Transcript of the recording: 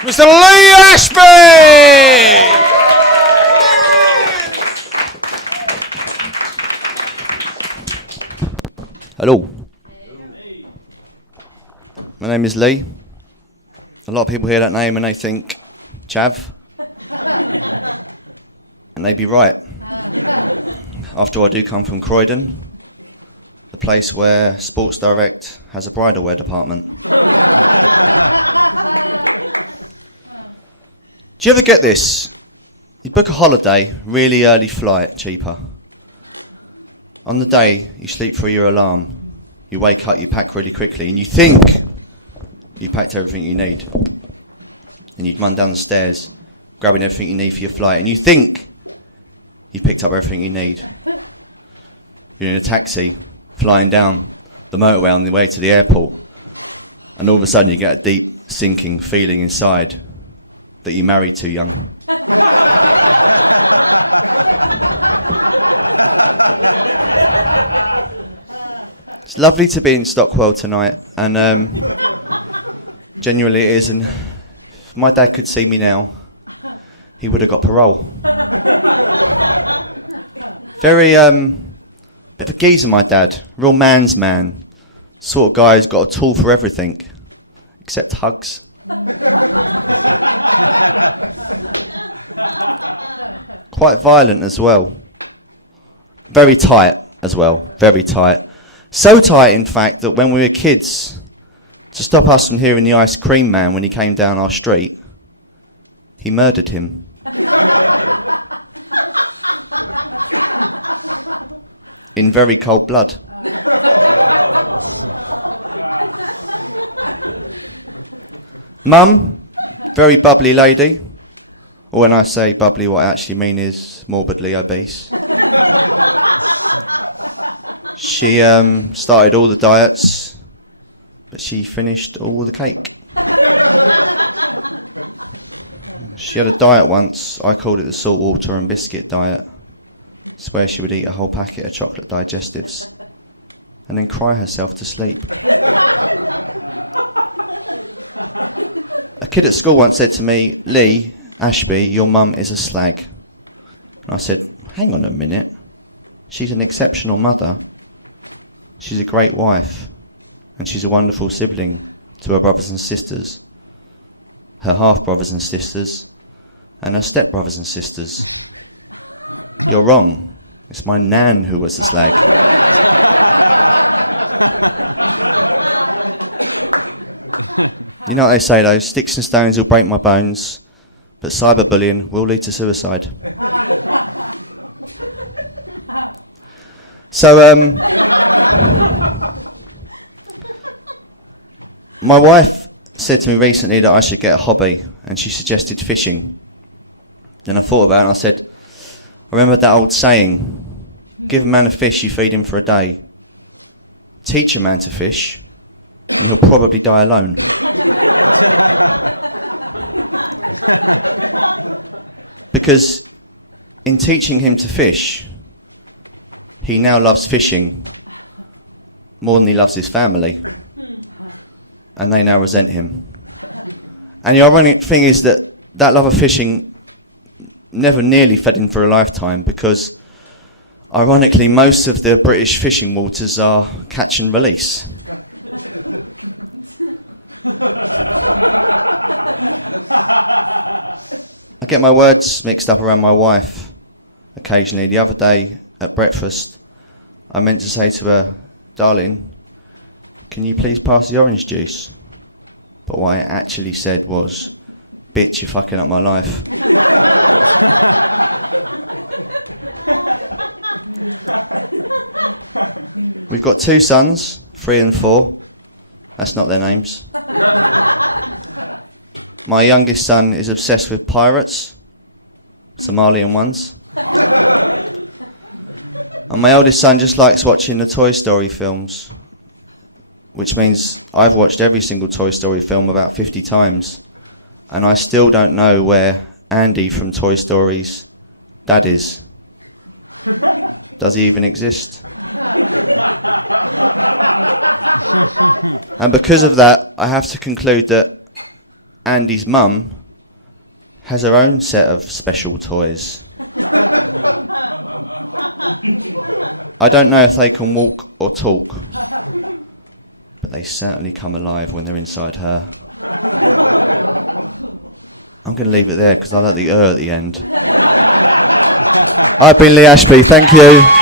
Mr. Lee Ashby! Hello. My name is Lee. A lot of people hear that name and they think Chav. And they'd be right. After all, I do come from Croydon, the place where Sports Direct has a bridal wear department. Do you ever get this? You book a holiday, really early flight, cheaper. On the day, you sleep through your alarm. You wake up, you pack really quickly, and you think you packed everything you need. And you run down the stairs, grabbing everything you need for your flight, and you think you picked up everything you need. You're in a taxi, flying down the motorway on the way to the airport, and all of a sudden you get a deep, sinking feeling inside that you married too young. It's lovely to be in Stockwell tonight, and genuinely it is, and if my dad could see me now, he would have got parole. Very, bit of a geezer, my dad. Real man's man. Sort of guy who's got a tool for everything, except hugs. Quite violent as well. Very tight as well. Very tight. So tight, in fact, that when we were kids, to stop us from hearing the ice cream man when he came down our street, he murdered him. In very cold blood. Mum, very bubbly lady. Or when I say bubbly, what I actually mean is morbidly obese. She started all the diets, but she finished all the cake. She had a diet once, I called it the salt water and biscuit diet. It's where she would eat a whole packet of chocolate digestives and then cry herself to sleep. A kid at school once said to me, "Lee Ashby, your mum is a slag." And I said, "Hang on a minute. She's an exceptional mother. She's a great wife. And she's a wonderful sibling to her brothers and sisters, her half-brothers and sisters, and her step-brothers and sisters." "You're wrong. It's my nan who was a slag." You know what they say though, sticks and stones will break my bones, but cyberbullying will lead to suicide. So, my wife said to me recently that I should get a hobby, and she suggested fishing. Then I thought about it and I said, I remember that old saying, give a man a fish, you feed him for a day. Teach a man to fish, and he'll probably die alone. Because in teaching him to fish, he now loves fishing more than he loves his family. And they now resent him. And the ironic thing is that that love of fishing never nearly fed him for a lifetime, because ironically most of the British fishing waters are catch and release. I get my words mixed up around my wife occasionally. The other day at breakfast I meant to say to her, "Darling, can you please pass the orange juice?" But what I actually said was, "Bitch, you're fucking up my life." We've got 2 sons, 3 and 4. That's not their names. My youngest son is obsessed with pirates, Somalian ones. And my eldest son just likes watching the Toy Story films, which means I've watched every single Toy Story film about 50 times, and I still don't know where Andy from Toy Story's dad is. Does he even exist? And because of that, I have to conclude that Andy's mum has her own set of special toys. I don't know if they can walk or talk, but they certainly come alive when they're inside her. I'm going to leave it there because I like the at the end. I've been Lee Ashby, thank you.